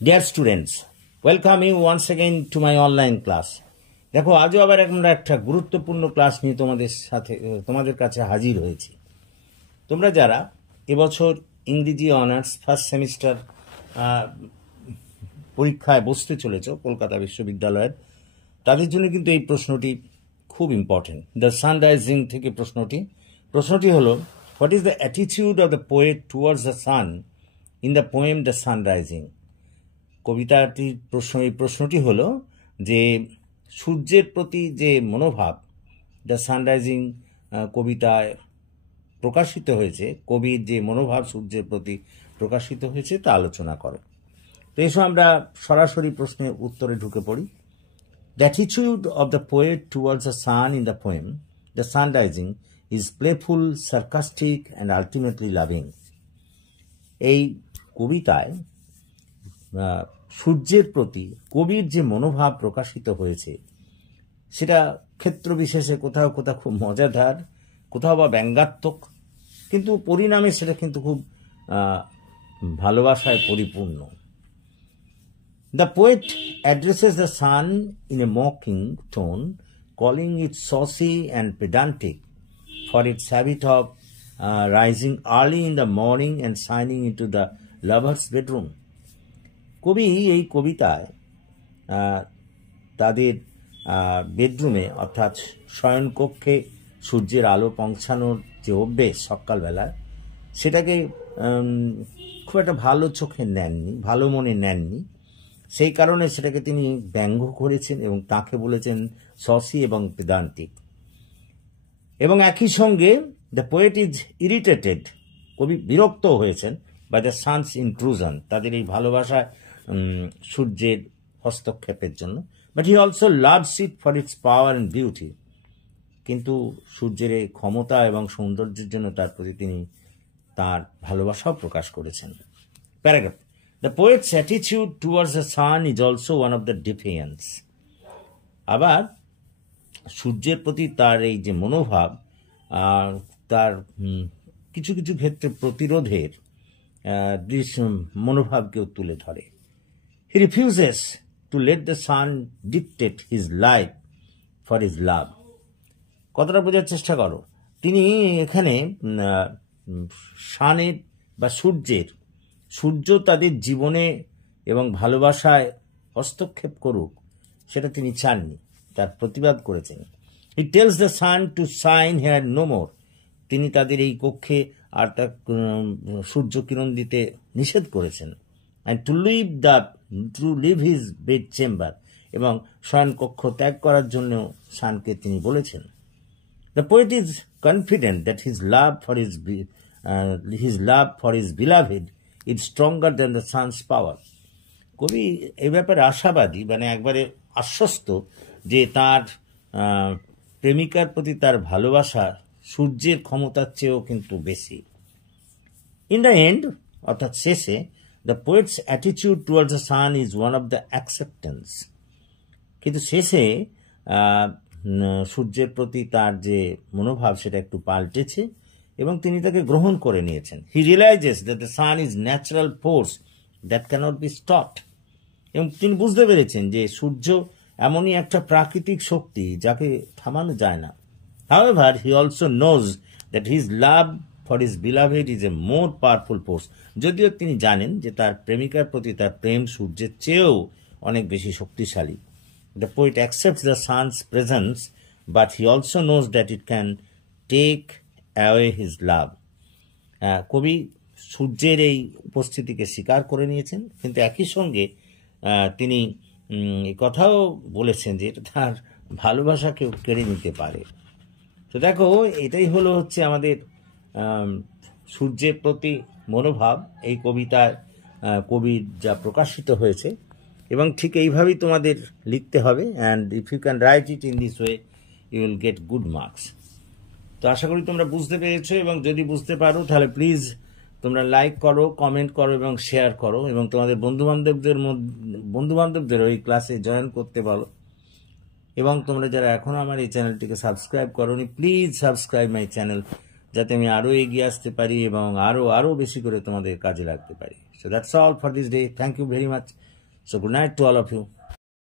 Dear students, welcome you once again to my online class. দেখো আজও আবার আমরা একটা গুরুত্বপূর্ণ ক্লাস নিয়ে তোমাদের কাছে হাজির হয়েছি। তোমরা যারা এবছর ইংরেজি অনার্স ফার্স্ট সেমিস্টার পরীক্ষায় বসতে চলেছ কলকাতা বিশ্ববিদ্যালয়ের, তাদের জন্য কিন্তু এই প্রশ্নটি খুব ইম্পর্টেন্ট। দ্য সানরাইজিং থেকে প্রশ্নটি হলো, what is the attitude of the poet towards the sun in the poem the sunrising? কবিতাটির এই প্রশ্নটি হলো যে সূর্যের প্রতি যে মনোভাব দ্য সানরাইজিং কবিতায় প্রকাশিত হয়েছে, কবির যে মনোভাব সূর্যের প্রতি প্রকাশিত হয়েছে তা আলোচনা করো। তো এসব আমরা সরাসরি প্রশ্নের উত্তরে ঢুকে পড়ি। The attitude of the poet towards the sun in the poem the sunrising is playful, sarcastic and ultimately loving. এই কবিতায় সূর্যের প্রতি কবির যে মনোভাব প্রকাশিত হয়েছে সেটা ক্ষেত্র বিশেষে কোথাও কোথাও খুব মজাদার, কোথাও বা ব্যঙ্গাত্মক, কিন্তু পরিণামে সেটা কিন্তু খুব ভালোবাসায় পরিপূর্ণ। The poet addresses the sun in a mocking tone, calling it saucy and pedantic for its habit of rising early in the morning and shining into the lovers bedroom. কবি এই কবিতায় তাদের বেডরুমে অর্থাৎ শয়নকক্ষে সূর্যের আলো পৌঁছানোর যে অভ্যেস সকালবেলায়, সেটাকে খুব একটা ভালো চোখে নেননি, ভালো মনে নেননি। সেই কারণে সেটাকে তিনি ব্যঙ্গ করেছেন এবং তাকে বলেছেন সসি এবং পেদান্টিক। এবং একই সঙ্গে দ্য পোয়েট ইজ ইরিটেটেড, কবি বিরক্ত হয়েছেন বাই দ্য সানস ইন্ট্রুশন, তাদের এই ভালোবাসায় সূর্যের হস্তক্ষেপের জন্য। But he also loves it for its power and beauty, কিন্তু সূর্যের এই ক্ষমতা এবং সৌন্দর্যের জন্য তার প্রতি তিনি তার ভালোবাসাও প্রকাশ করেছেন। Paragraph, the poet's attitude towards the sun is also one of the defence. আবার সূর্যের প্রতি তার এই যে মনোভাব, তার কিছু কিছু ক্ষেত্রে প্রতিরোধের মনোভাবকেও তুলে ধরে। He refuses to let the sun dictate his life for his love. কতটা বোঝার চেষ্টা করো। তিনি এখানে সানের বা সূর্য তাদের জীবনে এবং ভালোবাসায় হস্তক্ষেপ করুক সেটা তিনি চাননি, তার প্রতিবাদ করেছেন। He tells the sun to shine here no more. তিনি তাদের এই কক্ষে আর তা সূর্য কিরণ দিতে নিষেধ করেছেন। and to leave his bed chamber, এবং শয়নকক্ষ ত্যাগ করার জন্য সানকে তিনি বলেছেন। The poet is confident that his love for his beloved is stronger than the sun's power. কবি এই ব্যাপারে আশাবাদী, মানে একবারে আশ্বস্ত যে তার প্রেমিকার প্রতি তার ভালোবাসা সূর্যের ক্ষমতার চেয়েও কিন্তু বেশি। In the end, অর্থাৎ শেষে, the poet's attitude towards the sun is one of the acceptance. কিন্তু শেষে সূর্যের প্রতি তার যে মনোভাব সেটা একটু পাল্টেছে এবং তিনি তাকে গ্রহণ করে নিয়েছেন। He realizes that the sun is natural force that cannot be stopped. এবং তিনি বুঝতে পেরেছেন যে সূর্য এমনই একটা প্রাকৃতিক শক্তি যাকে থামানো যায় না। However, he also knows that his love for his beloved is a more powerful force. যদিও তিনি জানেন যে তার প্রেমিকার প্রতি তার প্রেম সূর্যের চেয়েও অনেক বেশি শক্তিশালী। The poet accepts the sun's presence, but he also knows that it can take away his love. কবি সূর্যের এই উপস্থিতিকে স্বীকার করে নিয়েছেন, কিন্তু একই সঙ্গে তিনি এই কথাও বলেছেন যে এটা তার ভালোবাসাকেও কেড়ে নিতে পারে। তো দেখো, এটাই হচ্ছে আমাদের সূর্যের প্রতি মনোভাব এই কবিতায় কবির যা প্রকাশিত হয়েছে, এবং ঠিক এইভাবেই তোমাদের লিখতে হবে। And if you can write it in this way you will get good marks. তো আশা করি তোমরা বুঝতে পেরেছো, এবং যদি বুঝতে পারো তাহলে প্লিজ তোমরা লাইক করো, কমেন্ট করো এবং শেয়ার করো, এবং তোমাদের বন্ধুবান্ধবদের ওই ক্লাসে জয়েন করতে বলো। এবং তোমরা যারা এখনও আমার এই চ্যানেলটিকে সাবস্ক্রাইব করোনি, প্লিজ সাবস্ক্রাইব মাই চ্যানেল, যাতে আমি আরও এগিয়ে আসতে পারি এবং আরও বেশি করে তোমাদের কাজে লাগতে পারি। So that's all for this day. Thank you very much. So good night to all of you.